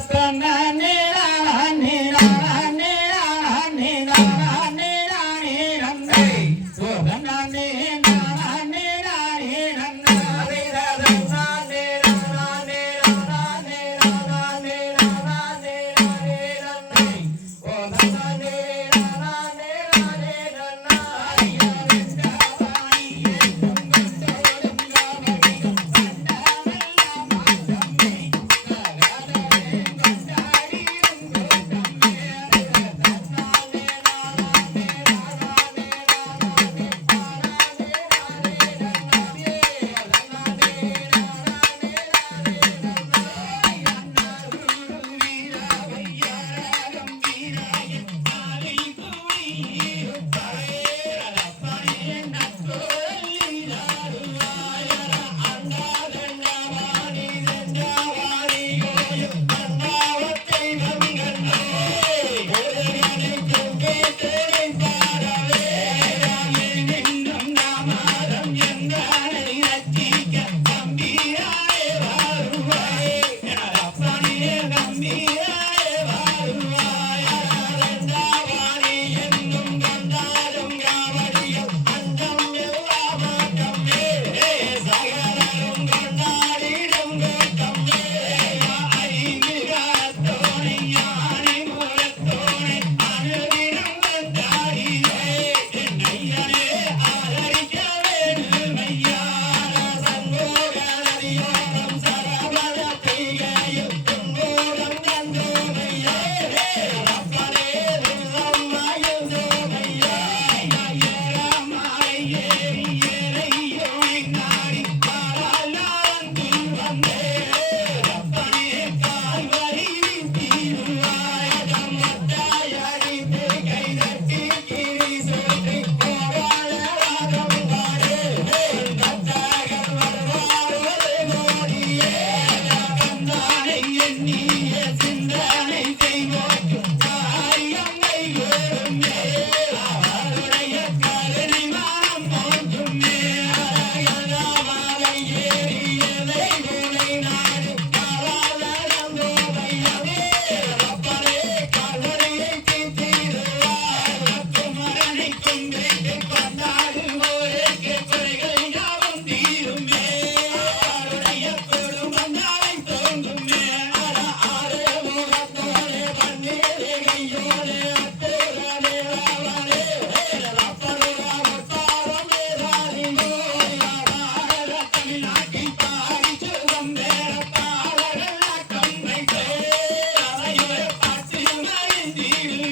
Astana.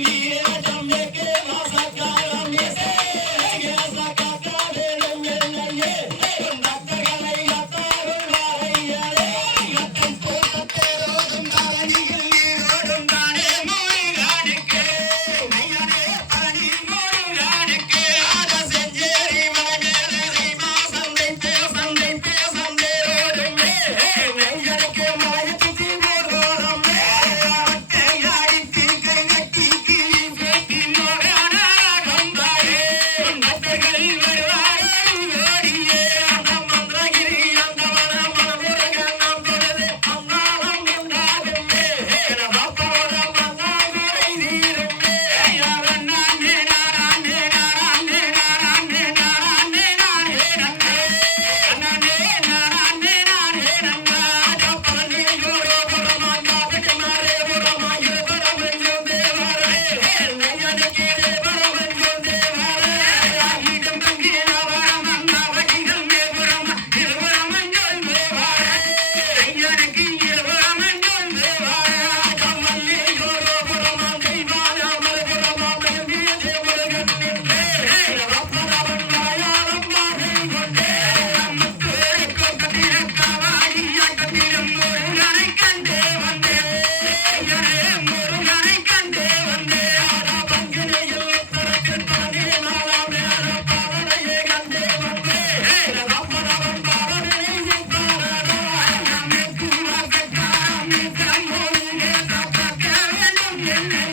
Yeah. Thank you.